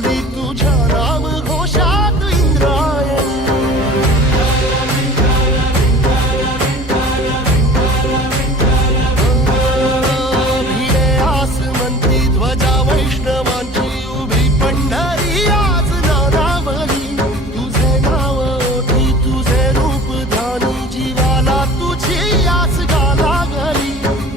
झाली तुझ्या नाम घोषात इंद्रायणी. भिडे आसमंती ध्वजा वैष्णवांची उभी पंढरी आज नानावली. तुझे नाव ओठी तुझे रूप ध्यानी जीवाला तुझी आस गाला गली.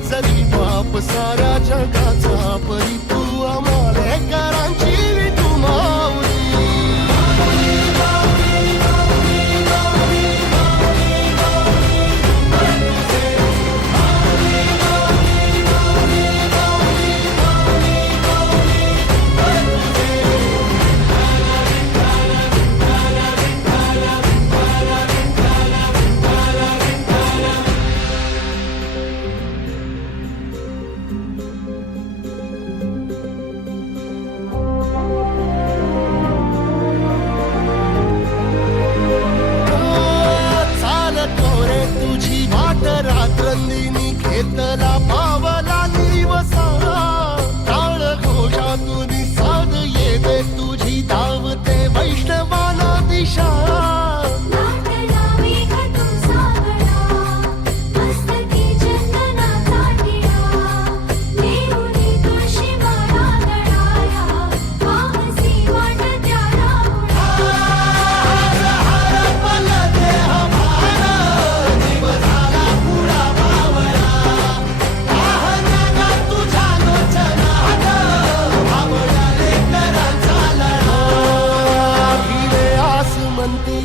जरी बाप साऱ्या जगाचा परी तू आमालेकरांची तू माऊली. तुझी वाट रात्रंदिनी घेतला पावला दिवसा. टाळ घोषातून साध येते तुझी धावते वैष्णवाला दिशा.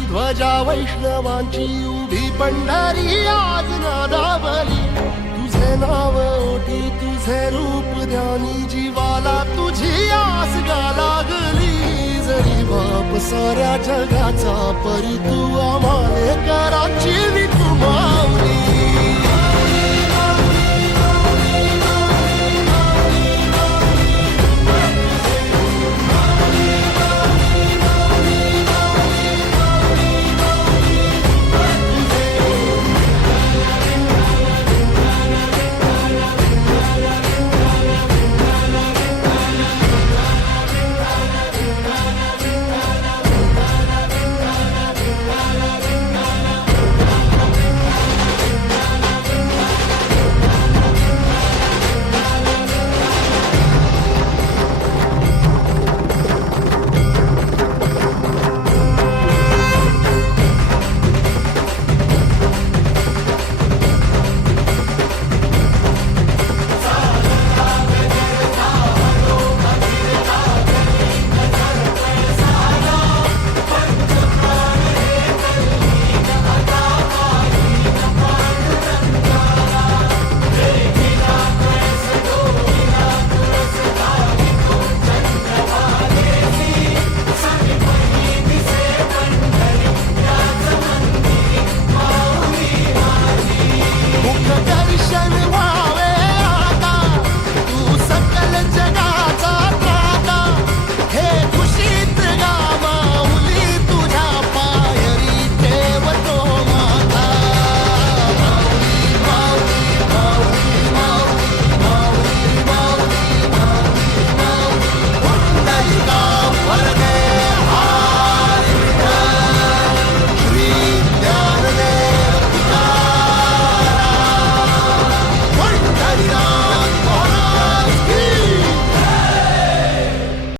ध्वजा वैष्णवांची उभी पंढरी आज नादावली. तुझे नाव ओठी तुझे रूप ध्यानी जीवाला तुझी आस गा लागली. जरी बाप साऱ्या जगाचा परी तू आमालेकरांची